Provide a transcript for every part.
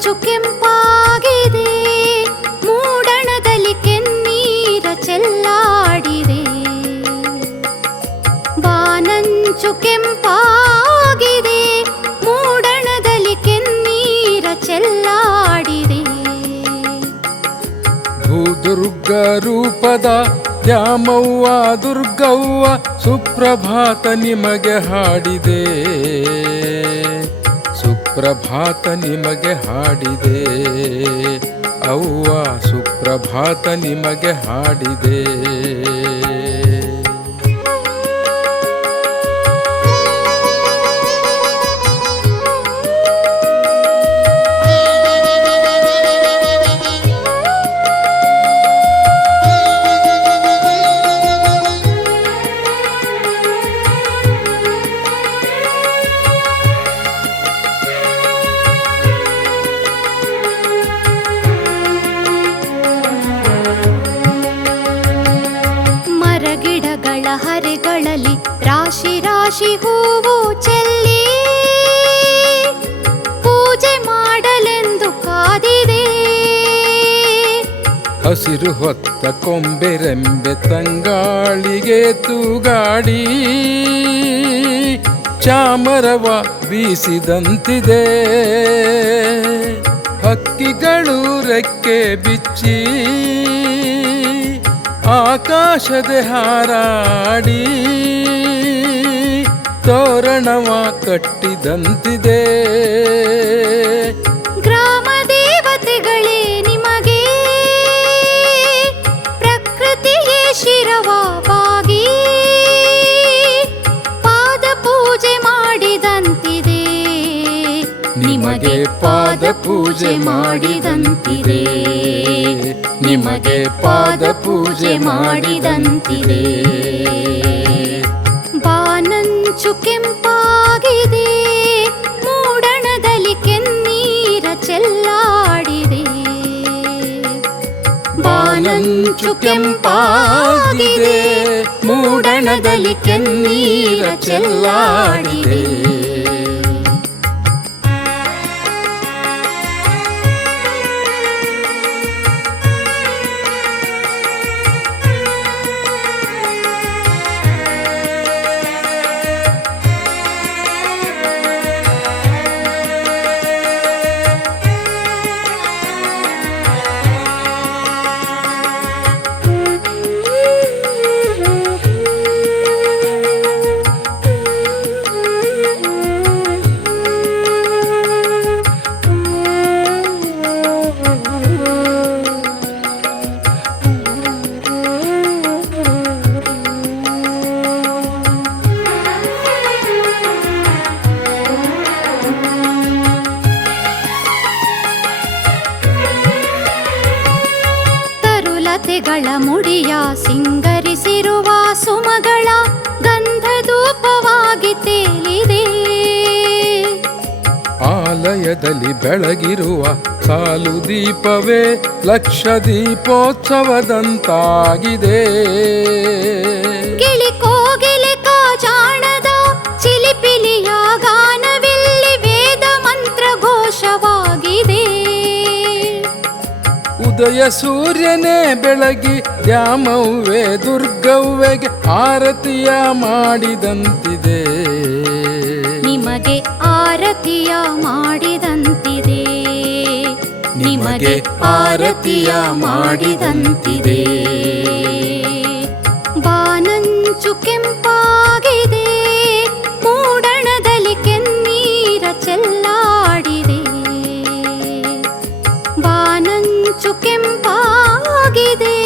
ಬಾನಂಚು ಕೆಂಪಾಗಿದೆ, ಮೂಡಣದಲ್ಲಿ ಕೆನ್ನೀರ ಚೆಲ್ಲಾಡಿದೆ. ಬಾನಂಚು ಕೆಂಪಾಗಿದೆ, ಮೂಡಣದಲ್ಲಿ ಕೆನ್ನೀರ ಚೆಲ್ಲಾಡಿದೆ. ಭೂದುರ್ಗ ರೂಪದ ದ್ಯಾಮವ್ವ ದುರ್ಗವ್ವ, ಸುಪ್ರಭಾತ ನಿಮಗೆ ಹಾಡಿದೆ. ಸುಪ್ರಭಾತ ನಿಮಗೆ ಹಾಡಿದೆ ಅವ್ವ, ಸುಪ್ರಭಾತ ನಿಮಗೆ ಹಾಡಿದೆ. ಹರೆಗಳಲ್ಲಿ ರಾಶಿ ರಾಶಿ ಹೂವು ಚೆಲ್ಲಿ ಪೂಜೆ ಮಾಡಲೆಂದು ಕಾದಿದೆ. ಹಸಿರು ಹೊತ್ತ ಕೊಂಬೆರೆಂಬೆ ತಂಗಾಳಿಗೆ ತೂಗಾಡಿ ಚಾಮರವ ಬೀಸಿದಂತಿದೆ. ಹಕ್ಕಿಗಳು ರೆಕ್ಕೆ ಬಿಚ್ಚಿ ಆಕಾಶದ ಹಾರಾಡಿ ತೋರಣವ ಕಟ್ಟಿದಂತಿದೆ. ಗ್ರಾಮ ದೇವತೆಗಳೇ ನಿಮಗೆ ಪ್ರಕೃತಿಯೇ ಶಿರವಾಗಿ ಪಾದ ಪೂಜೆ ಮಾಡಿದಂತಿದೆ. ನಿಮಗೆ ಪಾದ ಪೂಜೆ ಮಾಡಿದಂತಿದೆ. ನಿಮಗೆ ಪಾದ ಪೂಜೆ ಮಾಡಿದಂತಿದೆ. ಬಾನಂಚು ಕೆಂಪಾಗಿದೆ, ಮೂಡಣದಲ್ಲಿ ಕೆನ್ನೀರ ಚೆಲ್ಲಾಡಿದೆ. ಬಾನಂಚು ಕೆಂಪಾಗಿದೆ, ಮೂಡಣದಲ್ಲಿ ಕೆನ್ನೀರ ಚೆಲ್ಲಾಡಿದೆ. ಲತೆಗಳ ಮುಡಿಯ ಸಿಂಗರಿಸಿರುವ ಸುಮಗಳ ಗಂಧಧೂಪವಾಗಿ ತೇಲಿದೆ. ಆಲಯದಲ್ಲಿ ಬೆಳಗಿರುವ ಸಾಲು ದೀಪವೇ ಲಕ್ಷ ದೀಪೋತ್ಸವದಂತಾಗಿದೆ. ಗಿಳಿ ಕೋಗಿಲೆ ಕಾಜಾಣದ ಚಿಲಿಪಿಲಿಯ ಗಾನವಿಲ್ಲಿ ವೇದ ಮಂತ್ರ ಘೋಷವಾಗಿದೆ. ಉದಯ ಸೂರ್ಯನೇ ಬೆಳಗಿ ದ್ಯಾಮವ್ವೆ ದುರ್ಗವ್ವೆಗೆ ಆರತಿಯ ಮಾಡಿದಂತಿದೆ. ನಿಮಗೆ ಆರತಿಯ ಮಾಡಿದಂತಿದೆ. ನಿಮಗೆ ಆರತಿಯ ಮಾಡಿದಂತಿದೆ. ಬಾನಂಚು ಕೆಂಪಾಗಿದೆ, ಮೂಡಣದಲ್ಲಿ ಕೆನ್ನೀರ ಚೆಲ್ಲಾಡಿದೆ. ಬಾನಂಚು ಕೆಂಪಾಗಿದೆ,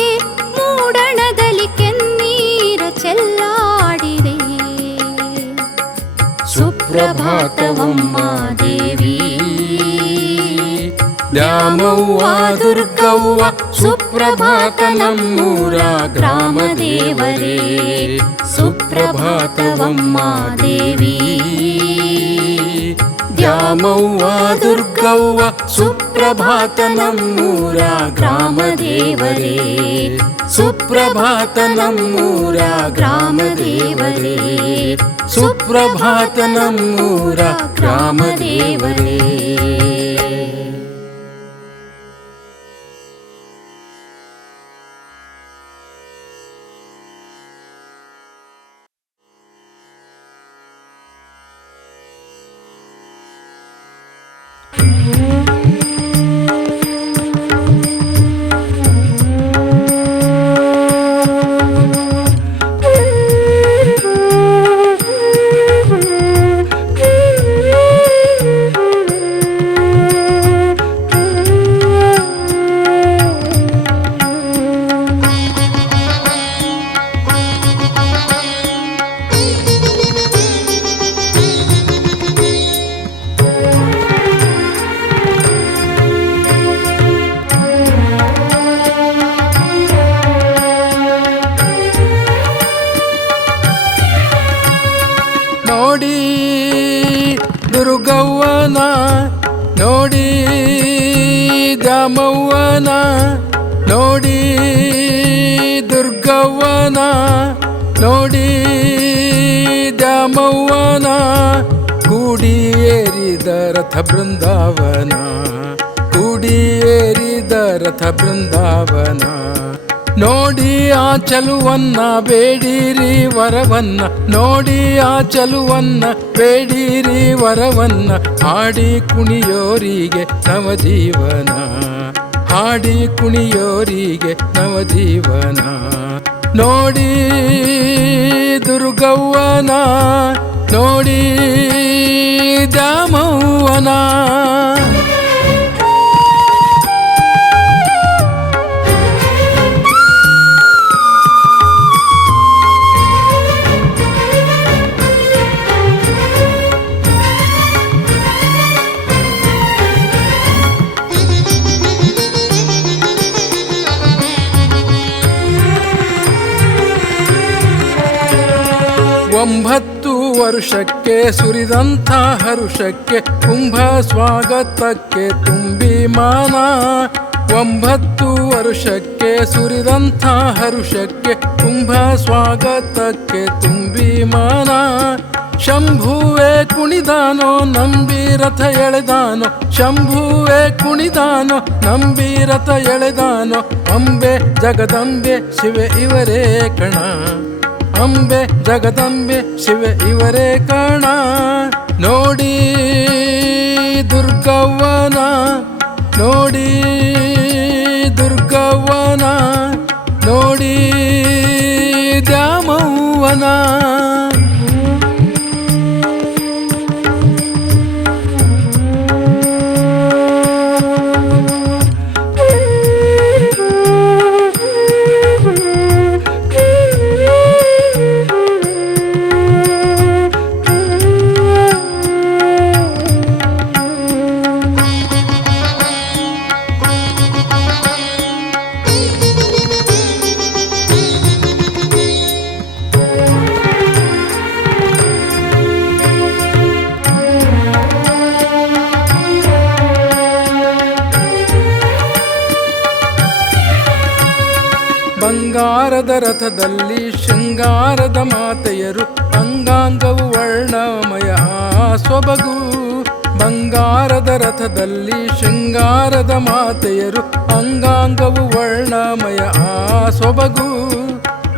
ಮೂಡಣದಲ್ಲಿ ಕೆನ್ನೀರ ಚೆಲ್ಲಾಡಿದೆ. ಸುಪ್ರಭಾತವಮ್ಮ ದೇವಿ, ದ್ಯಾಮವ್ವ ದುರ್ಗವ್ವ, ಸುಪ್ರಭಾತ ನಮ್ಮೂರ ಗ್ರಾಮ ದೇವರೇ. ಸುಪ್ರಭಾತವಮ್ಮ ದೇವಿ, ದ್ಯಾಮವ್ವ ದುರ್ಗವ್ವ, ಸುಪ್ರಭಾತ ನಮ್ಮೂರ ಗ್ರಾಮ ದೇವರೇ. ಸುಪ್ರಭಾತ ನಮ್ಮೂರ ಗ್ರಾಮ ದೇವರೇ. ಸುಪ್ರಭಾತ ನಮ್ಮೂರ ಗ್ರಾಮ ದೇವರೇ. ದ್ಯಾಮವ್ವನ, ನೋಡಿ ದುರ್ಗವ್ವನ, ನೋಡಿ ದ್ಯಾಮವ್ವನ, ಕೂಡಿ ಏರಿದ ರಥ ಬೃಂದಾವನ, ಕೂಡಿ ಏರಿದ ರಥ ಬೃಂದಾವನ. ನೋಡಿ ಆ ಚಲುವನ್ನ ಬೇಡಿರಿ ವರವನ್ನ, ನೋಡಿ ಆ ಚಲುವನ್ನ ಬೇಡಿರಿ ವರವನ್ನ, ಹಾಡಿ ಕುಣಿಯೋರಿಗೆ ನವಜೀವನ, ಹಾಡಿ ಕುಣಿಯೋರಿಗೆ ನವಜೀವನ. ನೋಡಿ ದುರ್ಗವ್ವನ, ನೋಡಿ ದ್ಯಾಮವ್ವನ. ಒಂಬತ್ತು ವರ್ಷಕ್ಕೆ ಸುರಿದಂಥ ಹರುಷಕ್ಕೆ ಕುಂಭ ಸ್ವಾಗತಕ್ಕೆ ತುಂಬಿ ಮಾನ. ಒಂಬತ್ತು ವರ್ಷಕ್ಕೆ ಸುರಿದಂಥ ಹರುಷಕ್ಕೆ ಕುಂಭ ಸ್ವಾಗತಕ್ಕೆ ತುಂಬಿ ಮಾನ. ಶಂಭುವೆ ಕುಣಿದಾನೋ ನಂಬಿ ರಥ ಎಳೆದಾನೋ, ಶಂಭುವೆ ಕುಣಿದಾನೋ ನಂಬಿ ರಥ ಎಳೆದಾನೋ. ಅಂಬೆ ಜಗದಂಬೆ ಶಿವೆ ಇವರೇ ಕಣ, ಅಂಬೆ ಜಗದಂಬೆ ಶಿವೆ ಇವರೇ ಕಾಣ. ನೋಡಿ ದುರ್ಗವ್ವನ, ನೋಡಿ ದುರ್ಗವ್ವನ, ನೋಡಿ ದ್ಯಾಮವ್ವನ. ಬಂಗಾರದ ರಥದಲ್ಲಿ ಶೃಂಗಾರದ ಮಾತೆಯರು, ಅಂಗಾಂಗವು ವರ್ಣಮಯ ಸೊಬಗು. ಬಂಗಾರದ ರಥದಲ್ಲಿ ಶೃಂಗಾರದ ಮಾತೆಯರು, ಅಂಗಾಂಗವು ವರ್ಣಮಯ ಸೊಬಗು.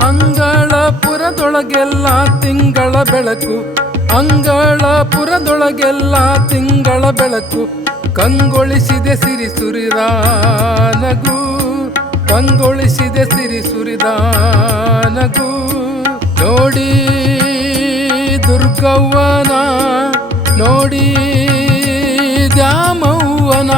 ಅಂಗಳಪುರದೊಳಗೆಲ್ಲ ತಿಂಗಳ ಬೆಳಕು, ಅಂಗಳಪುರದೊಳಗೆಲ್ಲ ತಿಂಗಳ ಬೆಳಕು. ಕಂಗೊಳಿಸಿದೆ ಸಿರಿ ಸುರಿದ ನಗು, ಕಂಗೊಳಿಸಿದೆ ಸಿರಿ ಸುರಿದ ನಗು. ನೋಡಿ ದುರ್ಗವ್ವನ, ನೋಡಿ ದ್ಯಾಮವ್ವನ.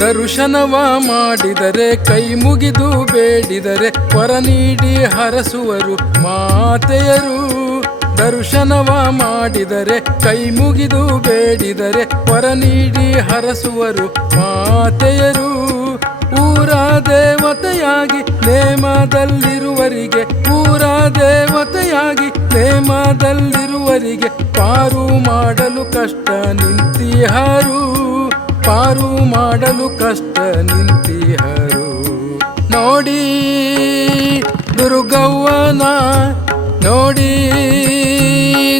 ದರ್ಶನವ ಮಾಡಿದರೆ ಕೈ ಮುಗಿದು ಬೇಡಿದರೆ ವರ ನೀಡಿ ಹರಸುವರು ಮಾತೆಯರು. ದರ್ಶನವ ಮಾಡಿದರೆ ಕೈ ಮುಗಿದು ಬೇಡಿದರೆ ವರ ನೀಡಿ ಹರಸುವರು ಮಾತೆಯರು. ಊರ ದೇವತೆಯಾಗಿ ನೇಮದಲ್ಲಿರುವರಿಗೆ, ಊರ ದೇವತೆಯಾಗಿ ನೇಮದಲ್ಲಿರುವರಿಗೆ ಪಾರು ಮಾಡಲು ಕಷ್ಟ ನಿಂತಿಹರು, ಪಾರು ಮಾಡಲು ಕಷ್ಟ ನಿಂತಿಹರು. ನೋಡಿ ದುರ್ಗವ್ವನ, ನೋಡಿ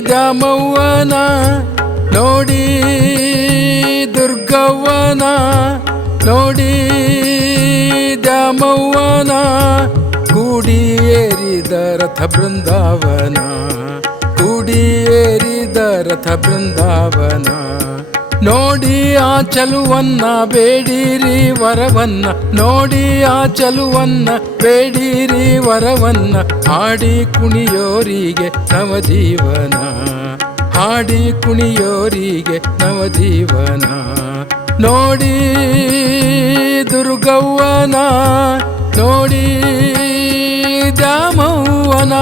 ದ್ಯಾಮವ್ವನ, ನೋಡಿ ದುರ್ಗವ್ವನ, ನೋಡಿ ದ್ಯಾಮವ್ವನ. ಕೂಡಿ ಏರಿದ ರಥ ಬೃಂದಾವನ, ಕೂಡಿ ಏರಿದ ರಥ ಬೃಂದಾವನ. ನೋಡಿ ಆ ಚಲುವನ್ನ ಬೇಡಿರಿ ವರವನ್ನ, ನೋಡಿ ಆ ಚಲುವನ್ನ ಬೇಡಿರಿ ವರವನ್ನ. ಹಾಡಿ ಕುಣಿಯೋರಿಗೆ ನವಜೀವನ, ಹಾಡಿ ಕುಣಿಯೋರಿಗೆ ನವಜೀವನ. ನೋಡಿ ದುರ್ಗವ್ವನ, ನೋಡಿ ದ್ಯಾಮವ್ವನ.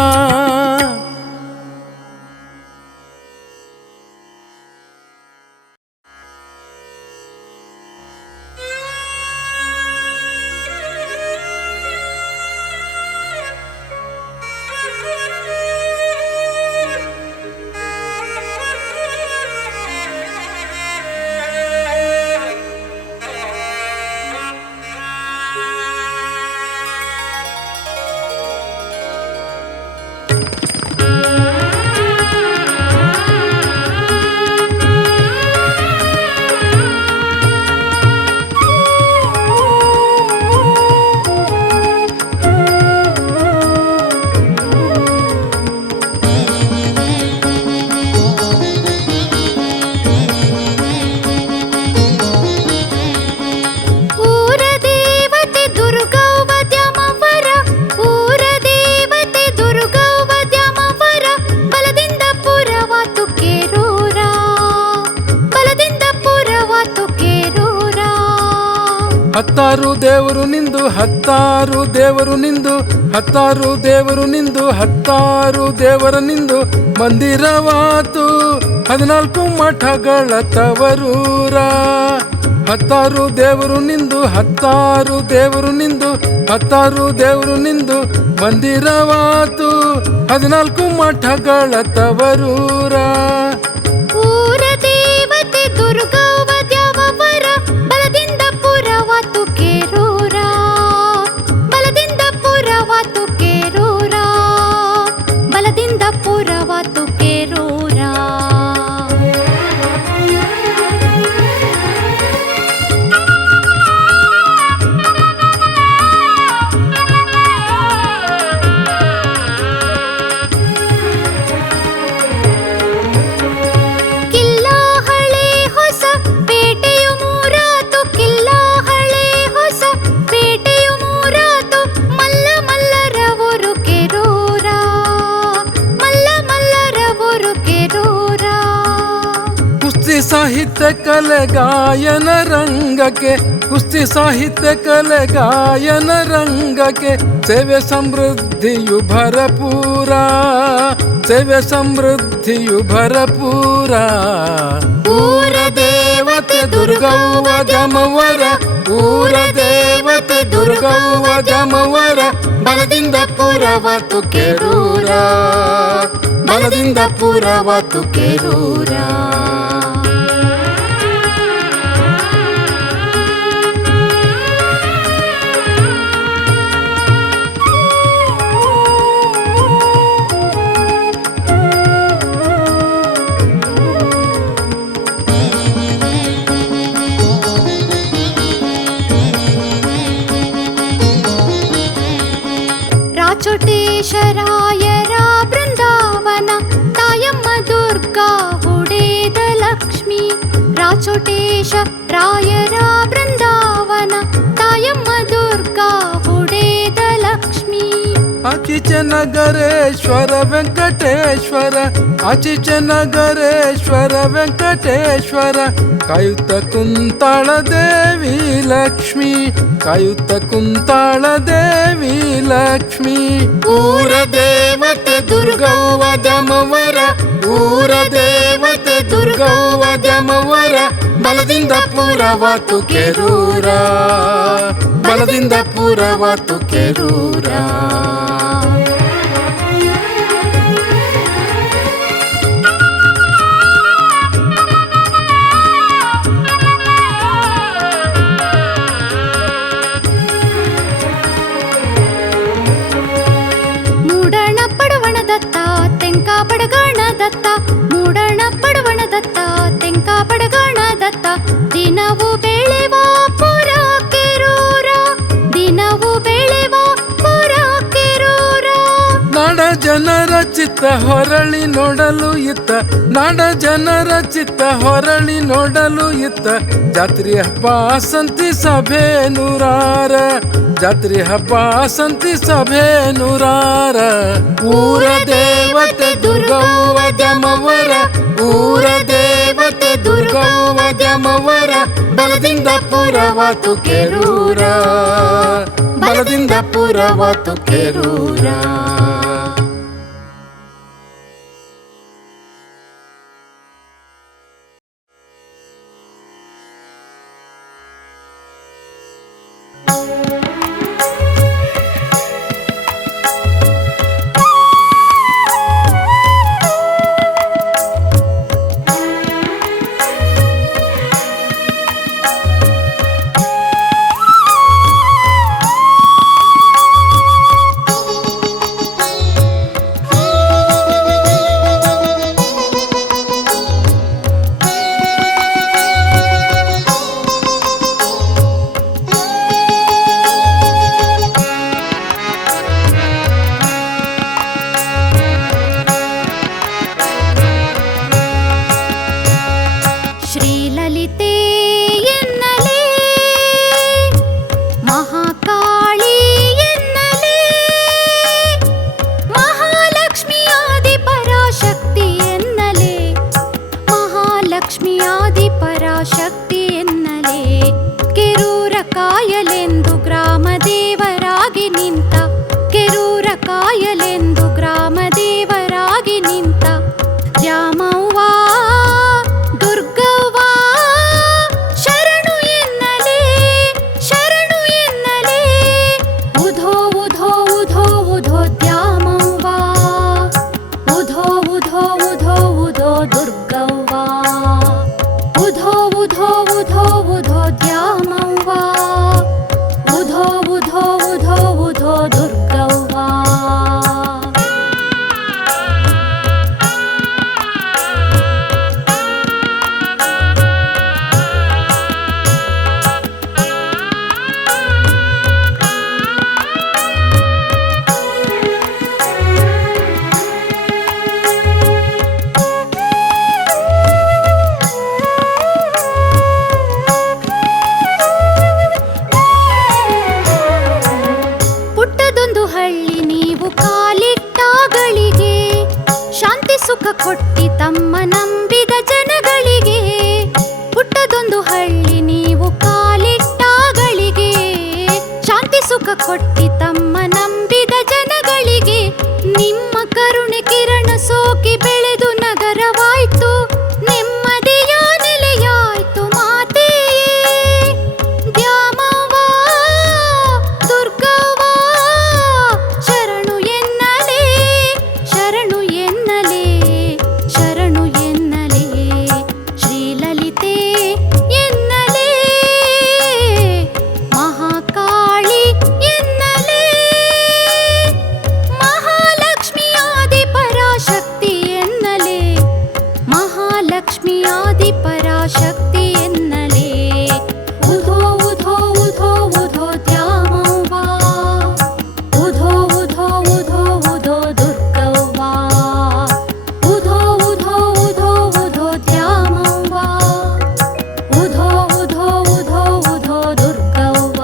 ಹತ್ತಾರು ದೇವರು ನಿಂದು ಹತ್ತಾರು ದೇವರು ನಿಂದು ಹತ್ತಾರು ದೇವರು ನಿಂದು ಹತ್ತಾರು ದೇವರ ನಿಂದು ಮಂದಿರವಾತು 14 ಮಠಗಳ ತವರೂರ. ಹತ್ತಾರು ದೇವರು ನಿಂದು ಹತ್ತಾರು ದೇವರು ನಿಂದು ಹತ್ತಾರು ದೇವರು ನಿಂದು ಮಂದಿರವಾತು 14 ಮಠಗಳ ತವರೂರ. ಊರ ದೇವತೆ ದುರ್ಗವ್ವ ದ್ಯಾವವರ ಬಲದಿಂದ ಪುರವಾತು ಕೇರೂರ. ಬಲದಿಂದ ಪುರವಾತು ಕೇರೂರ. ಬಲದಿಂದ ಪುರವಾತು ಕೇರೂರ. ಸಾಹಿತ್ಯ ಕಲೆ ಗಾಯನ ರಂಗಕ್ಕೆ ಕುಸ್ತಿ ಸಾಹಿತ್ಯ ಕಲೆ ಗಾಯನ ರಂಗಕ್ಕೆ ಸೇವೆ ಸಮೃದ್ಧಿಯು ಭರಪೂರ. ಸೇವೆ ಸಮೃದ್ಧಿಯು ಭರಪೂರ. ಊರ ದೇವತೆ ದುರ್ಗವ್ವ ದ್ಯಾಮವ್ವರ ಊರ ದೇವತೆ ದುರ್ಗವ್ವ ದ್ಯಾಮವ್ವರ ಬಲದಿಂದ ಪುರವಾತು ಕೇರೂರ. ಬಲದಿಂದ ಪುರವಾತು ಕೇರೂರ. ರಾಚೋಟೇಶರಾಯರ ಬೃಂದಾವನ ತಾಯಮ್ಮ ದುರ್ಗಾ ಹುಡೇದ ಲಕ್ಷ್ಮಿ. ರಾಚೋಟೇಶ ರಾಯರ ಬೃಂದಾವನ ತಾಯಮ್ಮ ದುರ್ಗಾ ಹುಡೇದ ಲಕ್ಷ್ಮಿ. ಆಚಿಚನಗರೇಶ್ವರ ವೆಂಕಟೇಶ್ವರ ಆಚಿಚನಗರೇಶ್ವರ ವೆಂಕಟೇಶ್ವರ ಕಾಯುತ್ತ ಕುಂತಾಳ ದೇವಿ ಲಕ್ಷ್ಮಿ. ಕಾಯುತ್ತ ಕುಂತಾಳ ದೇವಿ ಲಕ್ಷ್ಮಿ. ಊರ ದೇವತೆ ದುರ್ಗವ್ವ ದ್ಯಾಮವ್ವರ ಊರ ದೇವತೆ ದುರ್ಗವ್ವ ದ್ಯಾಮವ್ವರ ಬಲದಿಂದ ಪುರವಾತು ಕೇರೂರ. ಬಲದಿಂದ ಪುರವಾತು ಕೇರೂರ. ಮೂಡಣ ಪಡವಣ ದತ್ತ ತೆಂಕ ಪಡಗಣ ದತ್ತ. ಮೂಡಣ ಪಡವಣ ದತ್ತ ತೆಂಕ ಪಡಗಣ ದತ್ತ. ದಿನವೂ ಬೆಳೆವ ಪುರ ಕೇರೂರ. ದಿನವೂ ಬೆಳೆವ ಪುರ ಕೇರೂರ. ನಾಡ ಜನರ ಚಿತ್ತ ಹೊರಳಿ ನೋಡಲು ಇತ್ತ. ನಾಡ ಜನರ ಚಿತ್ತ ಹೊರಳಿ ನೋಡಲು ಇತ್ತ. ಜಾತ್ರೆ ಹಬ್ಬ ಸಂತಿ ಸಭೆ ನೂರಾರ. ಜಾತ್ರೆ ಹಬ್ಬ ಸಂತಿ ಸಭೆ ನೂರಾರ. ಊರ ದೇವತೆ ದುರ್ಗವ್ವ ದ್ಯಾಮವ್ವರ ಊರ ದೇವತೆ ದುರ್ಗವ್ವ ದ್ಯಾಮವ್ವರ ಬಲದಿಂದ ಪುರವಾತು ಕೇರೂರ. ಬಲದಿಂದ ಪುರವಾತು ಕೇರೂರ. ಉಧೋ ದ್ಯಾಮವ್ವ ಉಧೋ ಉಧೋ ಉಧೋ ಉಧೋ ದುರ್ಗವ್ವ ಉಧೋ ಉಧೋ ಉಧೋ ಉಧೋ ದ್ಯಾಮವ್ವ ಉಧೋ ಉಧೋ ಉಧೋ ಉಧೋ ದುರ್ಗವ್ವ. ಪುಟ್ಟದೊಂದು ಹಳ್ಳಿ ನೀವು ಕಾಲಿಟ್ಟಾಗಳಿಗೆ ಶಾಂತಿ ಸುಖ ಕೊಟ್ಟಿ ತಮ್ಮ ನಂಬಿದ ಜನಗಳಿಗೆ. ಪುಟ್ಟದೊಂದು ಹಳ್ಳಿ ನೀವು ಕಾಲಿಟ್ಟಾಗಳಿಗೆ ಶಾಂತಿ ಸುಖ ಕೊಟ್ಟಿ ತಮ್ಮ ನಂಬಿದ ಜನಗಳಿಗೆ. ನಿಮ್ಮ ಕರುಣೆ ಕಿರಣ ಸೋಕಿ ಬೆಳೆದು ನಗರವಾಯ್ತು, ನೆಮ್ಮದಿಯ ನೆಲೆಯಾಯ್ತು ಮಾತೆಯೇ ದ್ಯಾಮವ್ವ ದುರ್ಗವ್ವ. ಶರಣು ಎನ್ನಲೇ ಶರಣು ಎನ್ನಲೇ ಶರಣು ಎನ್ನಲೇ ಶ್ರೀಲಲಿತೆ ಎನ್ನಲೇ ಮಹಾಕಾಳಿ ಎನ್ನಲೇ ಮಹಾಲಕ್ಷ್ಮಿ ಆದಿ ಪರಾಶಕ್ತಿ ಎನ್ನಲೇ ಮಹಾಲಕ್ಷ್ಮಿ ಆದಿ ಪರಾಶಕ್ತಿ ಎನ್ನಲೇ. ಉಧೋ ಉಧೋ ಉಧೋ ಉಧೋ ದ್ಯಾಮವ್ವ ಉಧೋ ಉಧೋ ಉಧೋ ಉಧೋ ದುರ್ಗವ್ವ ಉಧೋ ಉಧೋ ಉಧೋ ಉಧೋ ದ್ಯಾಮವ್ವ ಉಧೋ ಉಧೋ ಉಧೋ ಉಧೋ ದುರ್ಗವ್ವ.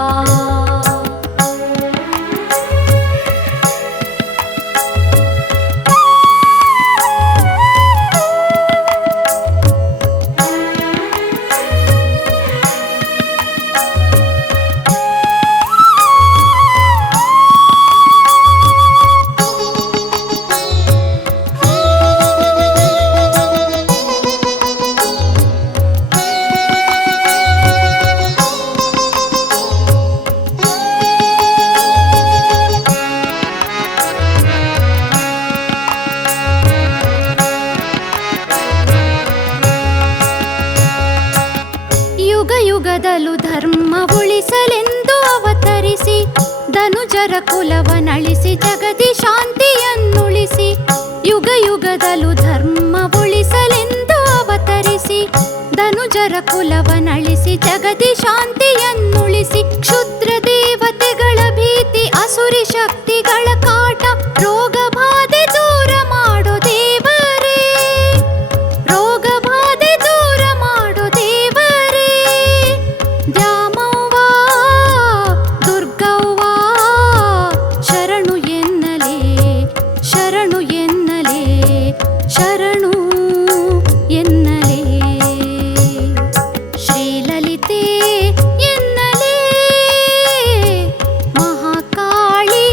ಯುಗ ಯುಗದಲ್ಲೂ ಧರ್ಮ ಉಳಿಸಲೆಂದು ಅವತರಿಸಿ ಧನುಜರ ಕುಲವನಳಿಸಿ ಜಗದಿ ಶಾಂತಿಯನ್ನುಳಿಸಿ. ಯುಗ ಯುಗದಲ್ಲೂ ಧರ್ಮ ಉಳಿಸಲೆಂದು ಅವತರಿಸಿ ಧನುಜರ ಕುಲವನಳಿಸಿ ಜಗದಿ ಶಾಂತಿಯನ್ನುಳಿಸಿ. ಕ್ಷುದ್ರ ದೇವತೆಗಳ ಭೀತಿ ಅಸುರಿ ಶಕ್ತಿಗಳ ಕಾಟ ರೋಗ ಬಾಧೆ ದೂರ ಮಾಡೋ ದೇವರೇ ರೋಗ ಬಾಧೆ ದೂರ ಮಾಡೋ ದೇವರೇ ದ್ಯಾಮವ್ವ ದುರ್ಗವ್ವ. ಶರಣು ಎನ್ನಲೇ ಶರಣು ಎನ್ನಲೇ ಶರಣು ಎನ್ನಲೇ ಶ್ರೀಲಲಿತೆ ಎನ್ನಲೇ ಮಹಾಕಾಳಿ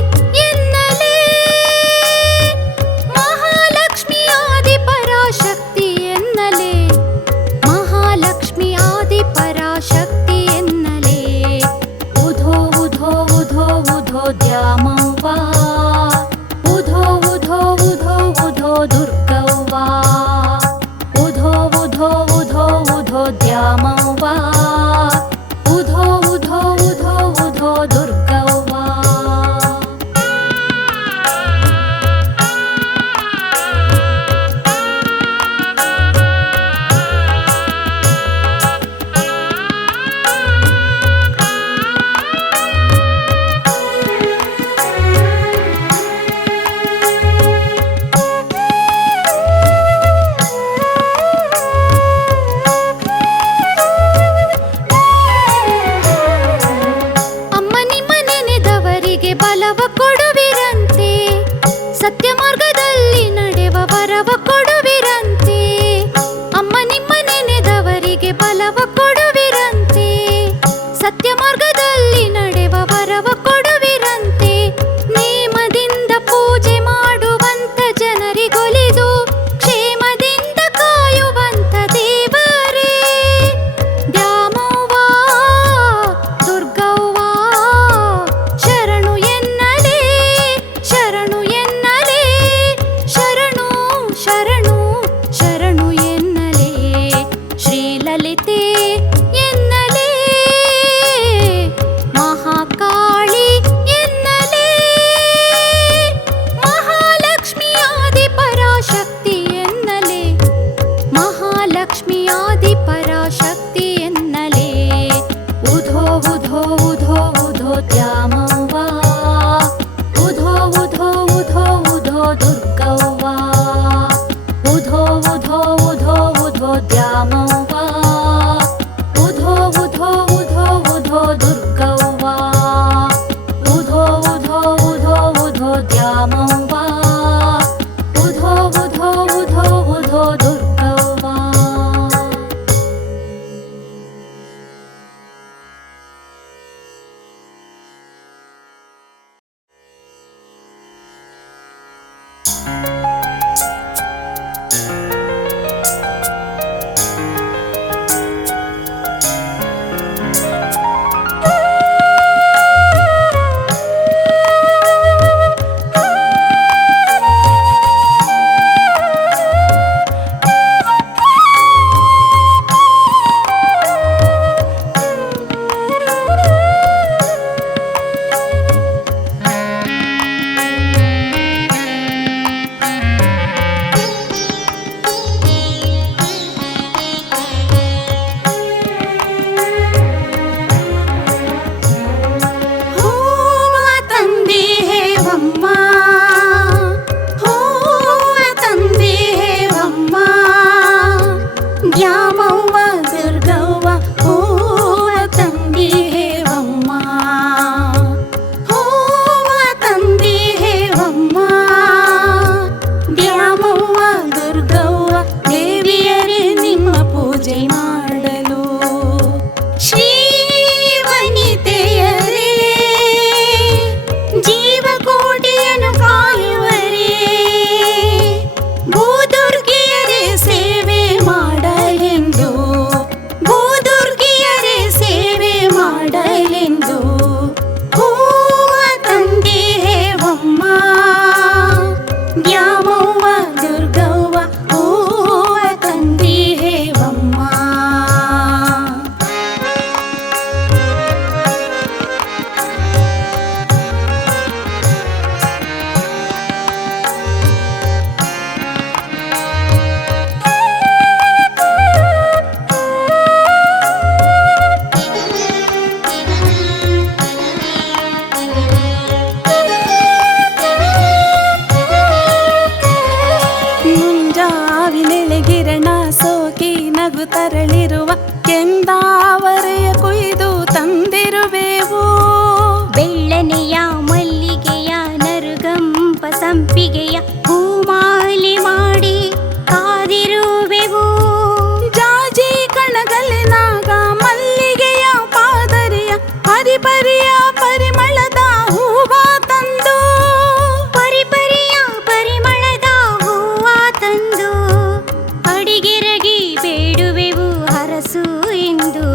ತರಳಿರುವ ಕೆಂದಾವರೆಯ ಕೊಯ್ದು ತಂದಿರುವೆವು. ಬೆಳ್ಳನೆಯ ಮಲ್ಲಿಗೆಯ ನರುಗಂಪ ಸಂಪಿಗೆಯ ಹೂಮಾಲಿ ಮಾಡಿ ಕಾದಿರುವೆವು. ಜಾಜಿ ಕಣಗಲಿನಾಗ ಮಲ್ಲಿಗೆಯ ಪಾದರಿಯ ಪರಿಪರಿಯ ಪರಿಮಳದ ಹೂವ ತಂದು ಪರಿಪರಿಯ ಪರಿಮಳದ ಹೂವ ತಂದು ಅಡಿಗೆರಗಿ ಬೇಡುವೆವು ಹರಸು ಎಂದು.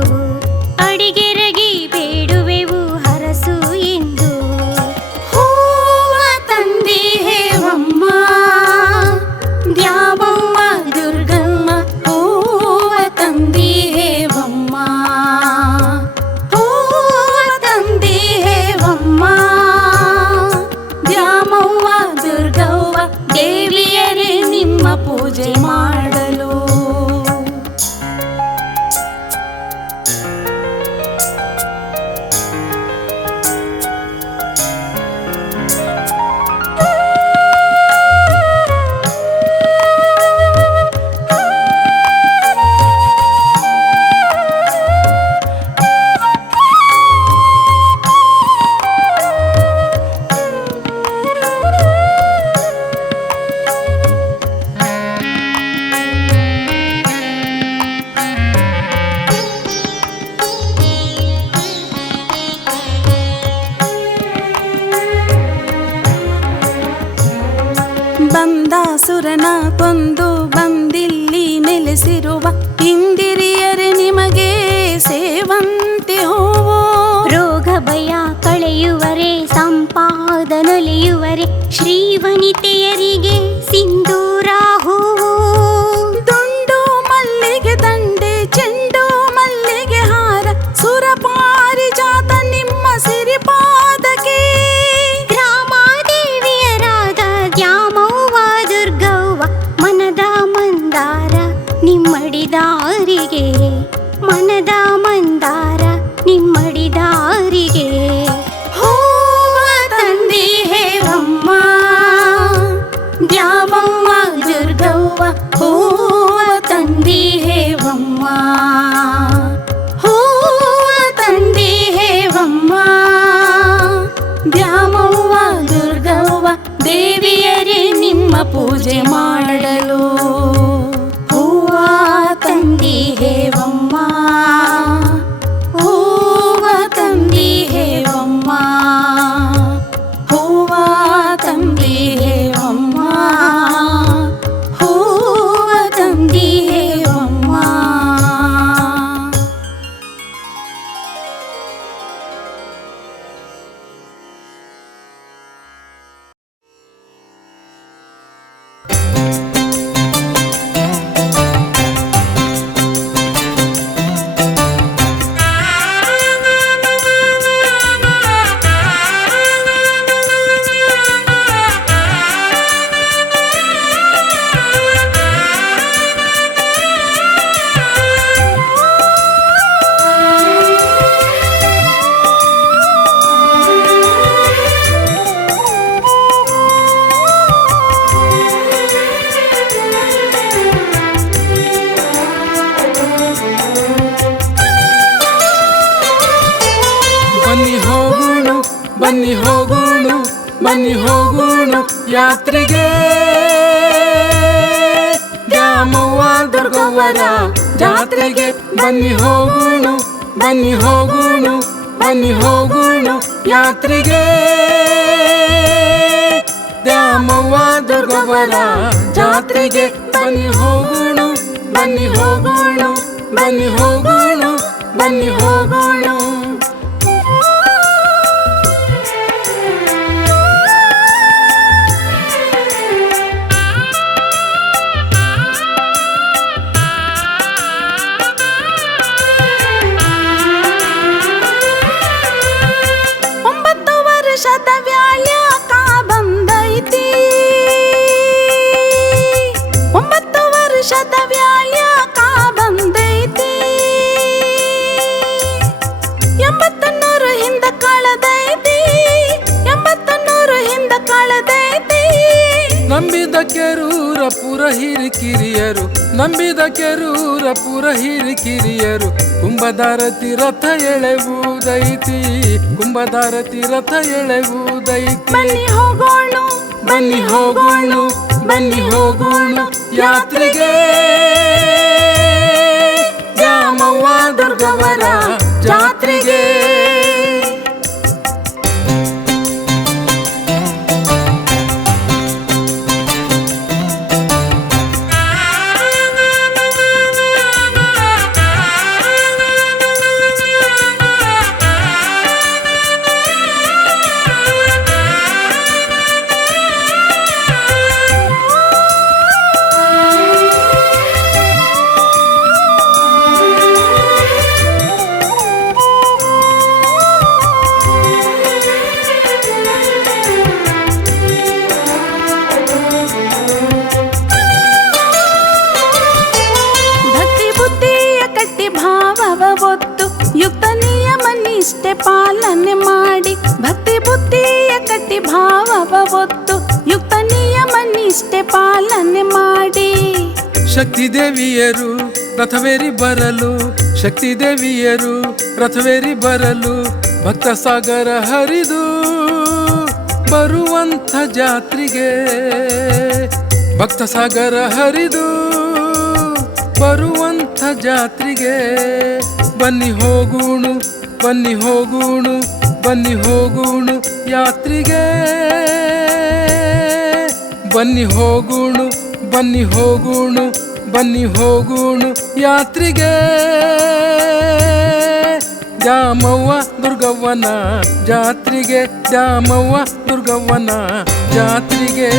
ಅಡಿಗೆರಗಿ ಬೇಡುವೆವು ಹರಸು ಎಂದು. ಹೂವ ತಂದಿಹೇವಮ್ಮ ದ್ಯಾವಮ್ಮ ದುರ್ಗಮ್ಮ. ಹೂವ ತಂದಿಹೇವಮ್ಮ ಹೂವ ತಂದಿಹೇವಮ್ಮ ದ್ಯಾಮವ್ವ ದುರ್ಗವ್ವ ದೇವಿಯರೇ ನಿಮ್ಮ ಪೂಜೆ ಮಾಡಲು. ಬಂದಾಸುರನ ಕೊಂದು ಬಂದಿಲ್ಲಿ ನೆಲೆಸಿರುವ ಇಂದಿರಿಯರೇ ನಿಮಗೆ ಸೇವಂತಿ ಹೂವು. ರೋಗ ಭಯ ಕಳೆಯುವರೆ ಸಂಪಾದನೊಲಿಯುವರೆ ಶ್ರೀವನಿತೆಯರಿಗೆ ಸಿಂಧೂರ ಹೂವು. ದುಂಡು ಮಲ್ಲಿಗೆ ದಂಡೆ ಚೆಂಡು ಮಲ್ಲಿಗೆ ಹಾರ ಸುರಪಾರಿಜಾತ ನಿಮ್ಮ ಸಿರಿಪಾದಕ್ಕೆ. ಗ್ರಾಮಾದೇವಿಯರಾದ ದ್ಯಾಮವ್ವ ದುರ್ಗವ್ವ ಮನದ ಮಂದಾರ ನಿಮ್ಮಡಿದಾರಿಗೆ. ಮನದ ಮಂದಾರ ನಿಮ್ಮಡಿದಾರಿಗೆ. ಹೂವ ತಂದಿಹೇವಮ್ಮ ದ್ಯಾಮವ್ವ ದುರ್ಗವ್ವ. ಹೂವ ತಂದಿಹೇವಮ್ಮ ಹೂವ ತಂದಿಹೇವಮ್ಮ ದ್ಯಾಮವ್ವ ದುರ್ಗವ್ವ ದೇವಿಯರೇ ನಿಮ್ಮ ಪೂಜೆ ಮಾಡಲು. ಹೂವ ತಂದಿಹೇವಮ್ಮ ಹೂವ ತಂದಿಹೇವಮ್ಮ ಹೂವ ತಂದಿಹೇವಮ್ಮ. ಬನ್ನಿ ಹೋಗೋಣ ಯಾತ್ರೆಗೆ ದ್ಯಾಮವ್ವ ದುರ್ಗವ್ವರ ಜಾತ್ರೆಗೆ ಬನ್ನಿ ಹೋಗೋಣ ಬನ್ನಿ ಹೋಗೋಣ ಬನ್ನಿ ಹೋಗೋಣ ಯಾತ್ರೆಗೆ ದ್ಯಾಮವ್ವ ದುರ್ಗವ್ವರ ಜಾತ್ರೆಗೆ ಬನ್ನಿ ಹೋಗೋಣ ಬನ್ನಿ ಹೋಗೋಣ ಬನ್ನಿ ಹೋಗೋಣ ಬನ್ನಿ ಹೋಗೋಣ ವ್ಯಾಳ್ಯಾಕ ಬಂದೈತಿ 9 ವರ್ಷದ ವ್ಯಾಳ್ಯಾಕ ಬಂದೈತಿ 80 ಹಿಂದ ಕಳೆದೈತಿ 80 ಹಿಂದ ಕಳೆದೈತಿ ನಂಬಿದ ಕೆರೂರ ಪುರ ಹಿರಿಕಿರಿಯರು ನಂಬಿದ ಕೆರೂರ ಪುರ ಹಿರಿಕಿರಿಯರು ಕುಂಭದಾರತಿ ರಥ ಎಳೆವುದೈತಿ ಕುಂಭದಾರತಿ ರಥ ಎಳೆವುದೈತಿ ಬನ್ನಿ ಹೋಗೋಣ ಬನ್ನಿ ಹೋಗೋಣ ಬನ್ನಿ ಹೋಗೋಣ ಯಾತ್ರೆಗೆ ದ್ಯಾಮವ್ವ ದುರ್ಗವ್ವರ ಜಾತ್ರೆಗೆ ಯುಕ್ತ ನಿಯಮ ನಿಷ್ಠೆ ಪಾಲನೆ ಮಾಡಿ ಭಕ್ತಿ ಬುದ್ಧಿಯ ಕಟ್ಟಿ ಭಾವವ ಒತ್ತು ಯುಕ್ತ ನಿಯಮ ನಿಷ್ಠೆ ಪಾಲನೆ ಮಾಡಿ ಶಕ್ತಿ ದೇವಿಯರು ರಥವೇರಿ ಬರಲು ಶಕ್ತಿ ದೇವಿಯರು ರಥವೇರಿ ಬರಲು ಭಕ್ತ ಸಾಗರ ಹರಿದು ಬರುವಂಥ ಜಾತ್ರೆಗೆ ಭಕ್ತ ಸಾಗರ ಹರಿದು ಬರುವಂಥ ಜಾತ್ರೆಗೆ ಬನ್ನಿ ಹೋಗೋಣ ಬನ್ನಿ ಹೋಗೋಣ ಬನ್ನಿ ಹೋಗೋಣ ಯಾತ್ರೆಗೆ ಬನ್ನಿ ಹೋಗೋಣ ಬನ್ನಿ ಹೋಗೋಣ ಬನ್ನಿ ಹೋಗೋಣ ಯಾತ್ರೆಗೆ ದ್ಯಾಮವ್ವ ದುರ್ಗವ್ವನ ಜಾತ್ರೆಗೆ ದ್ಯಾಮವ್ವ ದುರ್ಗವ್ವನ ಜಾತ್ರೆಗೆ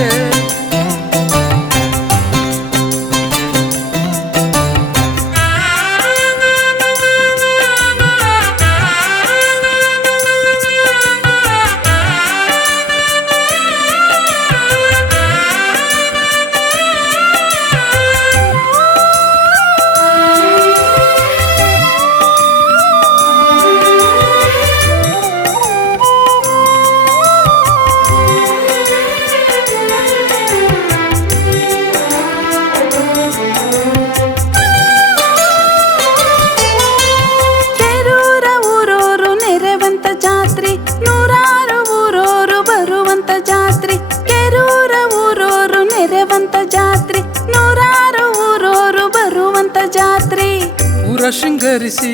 ಶೃಂಗರಿಸಿ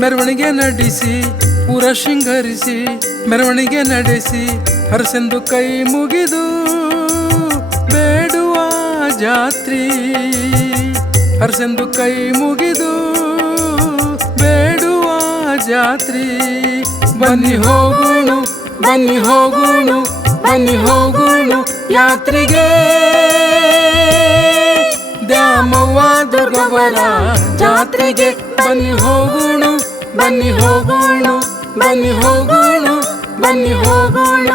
ಮೆರವಣಿಗೆ ನಡೆಸಿ ಪೂರ ಶೃಂಗರಿಸಿ ಮೆರವಣಿಗೆ ನಡೆಸಿ ಹರಸೆಂದು ಕೈ ಮುಗಿದು ಬೇಡುವ ಜಾತ್ರಿ ಹರಸೆಂದು ಕೈ ಮುಗಿದು ಬೇಡುವ ಜಾತ್ರಿ ಬನ್ನಿ ಹೋಗೋಣ ಬನ್ನಿ ಹೋಗೋಣ ಬನ್ನಿ ಹೋಗೋಣ ಯಾತ್ರೆಗೆ ದ್ಯಾಮವ್ವ ದುರ್ಗವ್ವರ ಜಾತ್ರೆಗೆ ಬನ್ನಿ ಹೋಗೋಣ ಬನ್ನಿ ಹೋಗೋಣ ಬನ್ನಿ ಹೋಗೋಣ ಬನ್ನಿ ಹೋಗೋಣ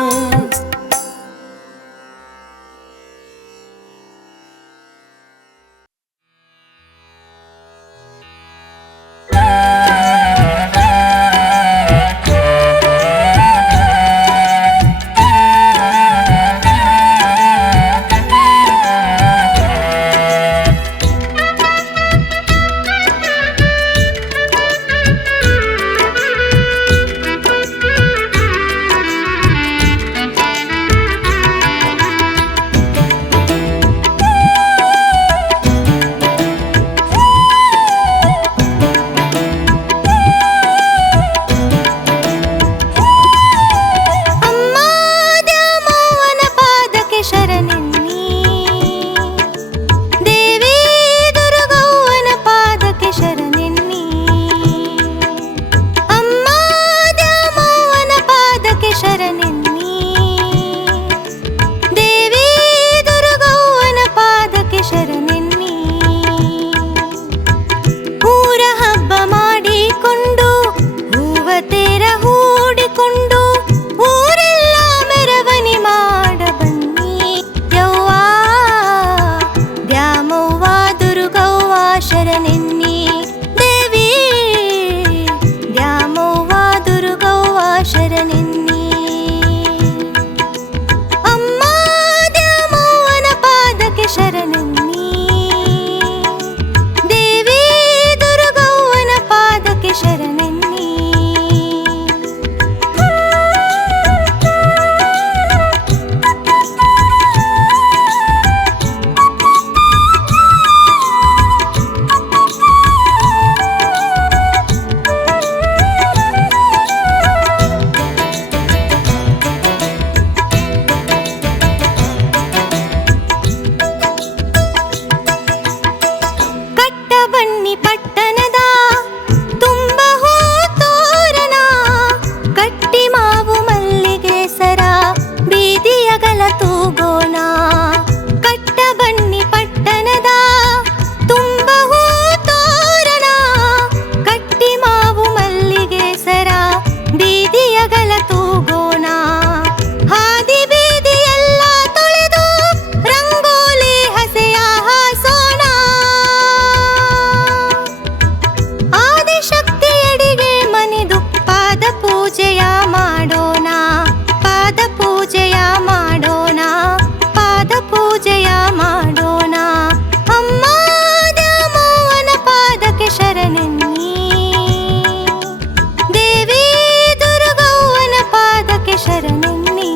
ಶರಣೆನ್ನಿ ದೇವಿ ದ್ಯಾಮವ್ವ ದುರ್ಗವ್ವ ಶರಣೆನ್ನಿ ಅಮ್ಮ ದ್ಯಾಮವ್ವನ ಪಾದಕ್ಕೆ ಶರಣೆನ್ನಿ ದೇವಿ ದುರ್ಗವ್ವನ ಪಾದಕ್ಕೆ ಶರಣೆನ್ನಿ ಕಟ್ಟಬನ್ನಿ ಪಟ್ಟಣದ ತುಂಬ ಹೂ ತೋರಣ ಕಟ್ಟಿ ಮಾವು ಮಲ್ಲಿಗೆ ಸರ ಬೀದಿಯಗಲ ತೂಗೋಣ ಕಟ್ಟಬನ್ನಿ ಪಟ್ಟಣದ ತುಂಬ ಹೂ ತೋರಣ ಕಟ್ಟಿ ಮಾವು ಮಲ್ಲಿಗೆ ಸರ ಬೀದಿಯಗಲ ತೂಗೋಣ ಹಾದಿ ಬೀದಿಯೆಲ್ಲ ತೊಳೆದು ರಂಗೋಲಿ ಹಸೆಯ ಹಾಸೋಣ ಆದಿಶಕ್ತಿಯಡಿಗೆ ಮನೆದು ಪಾದ ಪೂಜೆಯ ಮಾಡೋಣ ಪಾದ ಪೂಜೆಯ ಮಾಡೋಣ ಪಾದ ಪೂಜೆಯ ಮಾಡೋಣ ಅಮ್ಮ ದ್ಯಾಮವ್ವನ ಪಾದಕ್ಕೆ ಶರಣೆನ್ನಿ ದೇವಿ ದುರ್ಗವ್ವನ ಪಾದಕ್ಕೆ ಶರಣೆನ್ನಿ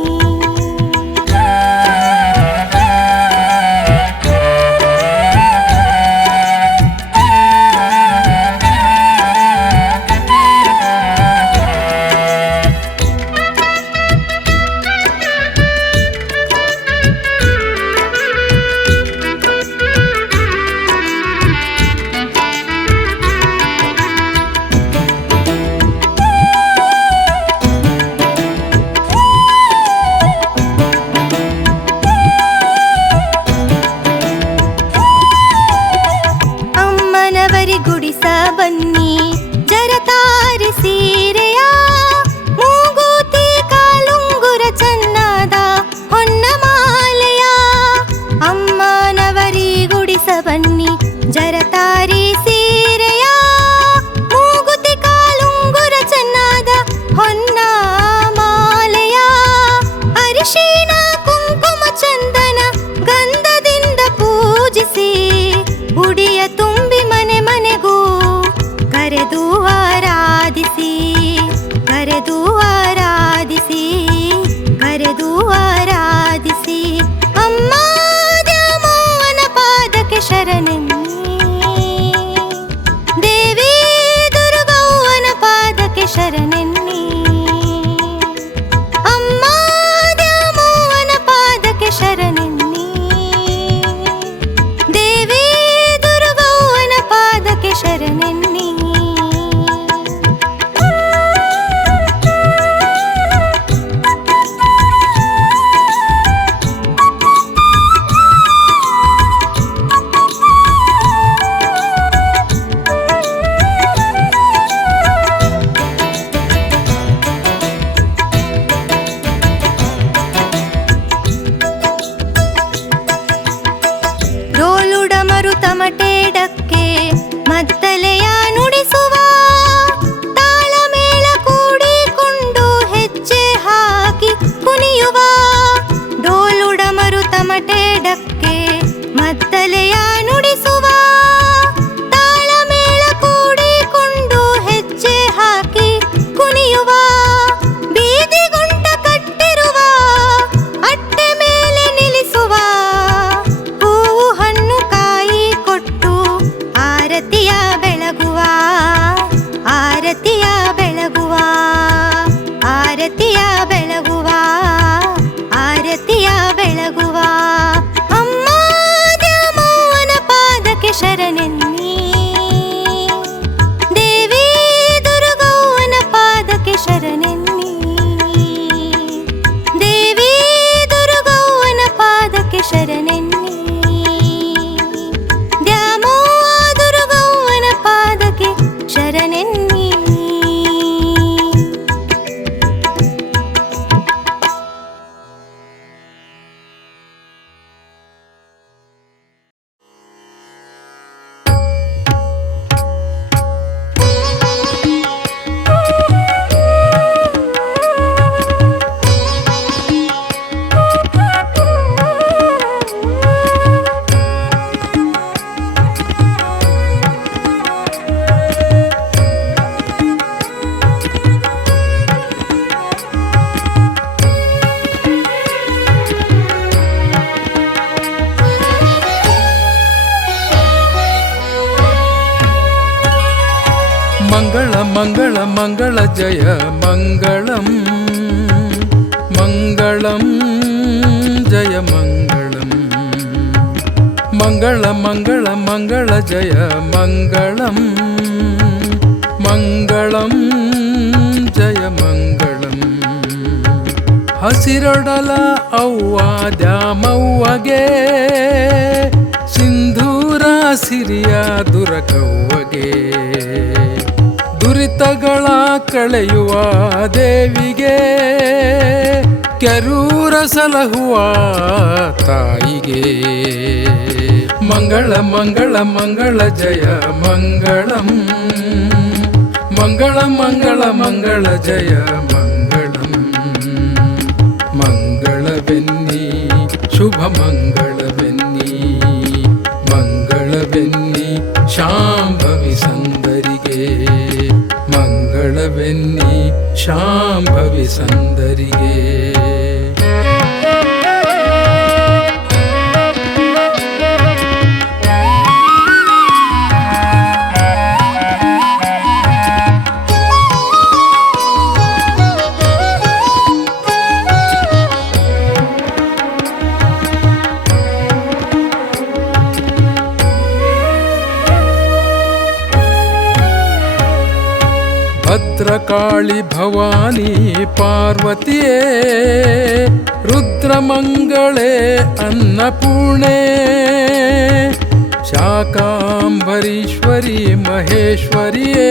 ಅಮ್ಮನವರಿ ಗುಡಿಸ ಬನ್ನಿ ಜರತಾರಿ ಸೀರೆಯ ಮೂಗುತಿ ಕಾಲುಂಗುರ ಚನ್ನದ ಹೊನ್ನ ಮಾಲೆಯ ಅಮ್ಮನವರಿ ಗುಡಿಸ ಬನ್ನಿ ಜರತಾರಿ ಸೀರೆಯ ಮೂಗುತಿ ಕಾಲುಂಗುರ ಚನ್ನದ ಹೊನ್ನ ಮಾಲೆಯ ಅರಿಶಿನ ಕುಂಕುಮ ಚಂದನ ಗಂಧದಿಂದ ಪೂಜಿಸಿ ಉಡಿಯ ತುಂಬಿ ಮನೆ ಮನೆಗೂ ಕರೆದು ಆರಾಧಿಸಿ ಕರೆದು ಆರಾಧಿಸಿ ಕರೆದು ಆರಾಧಿಸಿ ಅಮ್ಮ ದ್ಯಾಮವ್ವನ ಪಾದಕ್ಕೆ ಶರಣೆನ್ನಿ ದೇವಿ ದುರ್ಗವ್ವನ ಪಾದಕ್ಕೆ ಶರಣೆನ್ನಿ ಅಮ್ಮ ದ್ಯಾಮವ್ವನ ಪಾದಕ್ಕೆ ಶರಣೆನ್ನಿ ದೇವಿ ದುರ್ಗವ್ವನ ಪಾದಕ್ಕೆ ಶರಣೆನ್ನಿ ಡೋಲುಡಮರು ತಮಟೆ ಡಕ್ಕೆ ಮದ್ದಲೆಯ ನುಡಿಸುವ ತಾಳಮೇಳ ಕೂಡಿಕೊಂಡು ಹೆಜ್ಜೆ ಹಾಕಿ ಕುಣಿಯುವ ಡೋಲುಡಮರು ತಮಟೆ ಡಕ್ಕೆ ಮದ್ದಲೆಯ ನುಡಿಸುವ ತಾಳಮೇಳ ಕೂಡಿಕೊಂಡು ಹೆಜ್ಜೆ ಹಾಕಿ ಕುಣಿಯುವ ಬೀದಿಗುಂಟ ಕಟ್ಟಿರುವ ಅಟ್ಟೆ ಮೇಲೆ ನಿಲ್ಲಿಸುವ ಹೂವು ಹಣ್ಣು ಕಾಯಿ ಕೊಟ್ಟು ಮಂಗಳ ಜಯ ಮಂಗಳಂ ಮಂಗಳಂ ಜಯ ಮಂಗಳಂ ಮಂಗಳ ಮಂಗಳ ಮಂಗಳ ಜಯ ಮಂಗಳಂ ಮಂಗಳಂ ಜಯ ಮಂಗಳಂ ಹಸಿರೊಡಲ ಅವ್ವ ದ್ಯಾಮವ್ವಗೆ ಸಿಂಧೂರ ಸಿರಿಯ ದುರಕವ್ವಗೆ ದುರಿತಗಳ ಕಳೆಯುವ ದೇವಿಗೆ ಕೆರೂರ ಸಲಹುವ ತಾಯಿಗೆ ಮಂಗಳ ಮಂಗಳ ಮಂಗಳ ಜಯ ಮಂಗಳಂ ಮಂಗಳ ಮಂಗಳ ಮಂಗಳ ಜಯ ಮಂಗಳಂ ಮಂಗಳವೆನ್ನಿ ಶುಭ ಮಂಗಳವೆನ್ನಿ ಮಂಗಳವೆನ್ನಿ ಶಾಂಭವಿ ಸಂದರಿಗೆ ಮಂಗಳವೆನ್ನಿ ಶಾಂಭವಿ ಸಂದರಿಗೆ ಭದ್ರಕಾಳಿ ಭವಾನಿ ಪಾರ್ವತಿಯೇ ರುದ್ರಮಂಗಳೇ ಅನ್ನಪೂರ್ಣೆ ಶಾಕಾಂಬರೀಶ್ವರಿ ಮಹೇಶ್ವರಿಯೇ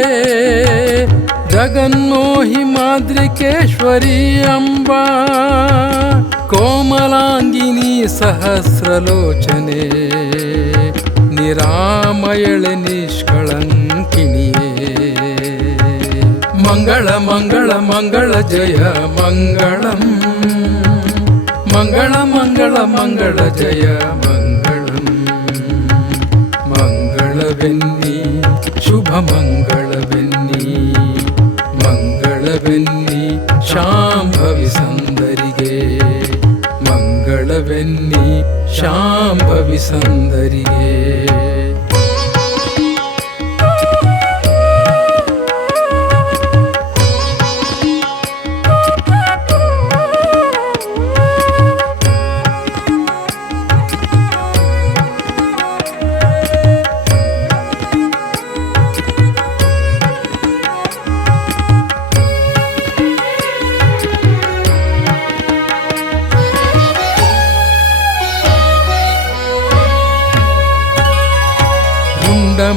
ಜಗನ್ಮೋಹಿ ಮಾದ್ರಿಕೇಶ್ವರಿ ಅಂಬಾ ಕೋಮಲಾಂಗಿನಿ ಸಹಸ್ರಲೋಚನೆ ನಿರಾಮಯಳೆ ನಿಷ್ಕಳಂಕಿಣಿಯೇ ಮಂಗಳ ಮಂಗಳ ಮಂಗಳ ಜಯ ಮಂಗಳಂ ಮಂಗಳ ಮಂಗಳ ಮಂಗಳ ಜಯ ಮಂಗಳಂ ಮಂಗಳವೆನ್ನಿ ಶುಭ ಮಂಗಳವೆನ್ನಿ ಮಂಗಳವೆನ್ನಿ ಶಾಂಭವಿ ಸಂದರಿಗೆ ಮಂಗಳವೆನ್ನಿ ಶಾಂಭವಿ ಸಂದರಿಗೆ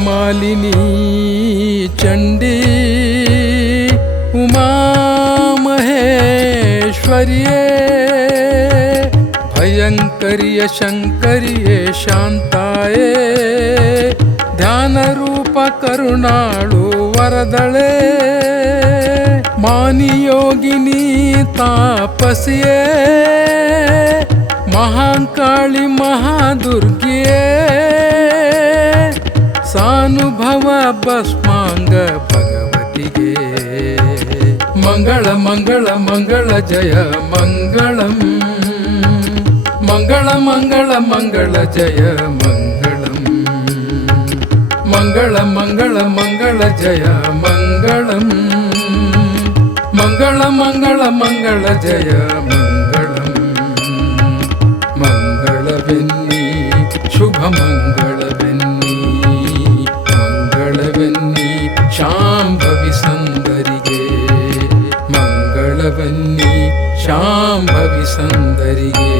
ಮಾಲಿನಿ ಚಂಡಿ ಉಮಾ ಮಹೇಶ್ವರಿಯೇ ಭಯಂಕರಿಯ ಶಂಕರಿಯೇ ಶಾಂತಾಯೇ ಧ್ಯಾನ ರೂಪ ಕರುಣಾಳು ವರದಳೆ ಮಾನಿಯೋಗಿನಿ ತಾಪಸಿಯೇ ಮಹಾಂಕಾಳಿ ಮಹಾದುರ್ಗಿಯೇ ಸಾನುಭವ ಭಸ್ಮಾಂಗ ಭಗವತಿಗೆ ಮಂಗಳ ಮಂಗಳ ಮಂಗಳ ಜಯ ಮಂಗಳಂ ಮಂಗಳ ಮಂಗಳ ಮಂಗಳ ಜಯ ಮಂಗಳಂ ಮಂಗಳ ಮಂಗಳ ಮಂಗಳ ಜಯ ಮಂಗಳಂ ಮಂಗಳ ಮಂಗಳ ಮಂಗಳ ಜಯ ಮಂಗಳಂ ಮಂಗಳವೆನ್ನಿ ಶುಭ ಮಂಗಳವೆನ್ನಿ ಮಂಗಳವೆನ್ನಿ ಶಾಂಭವಿ ಸಂದರಿಗೆ ಮಂಗಳವೆನ್ನಿ ಶಾಂಭವಿ ಸಂದರಿಗೆ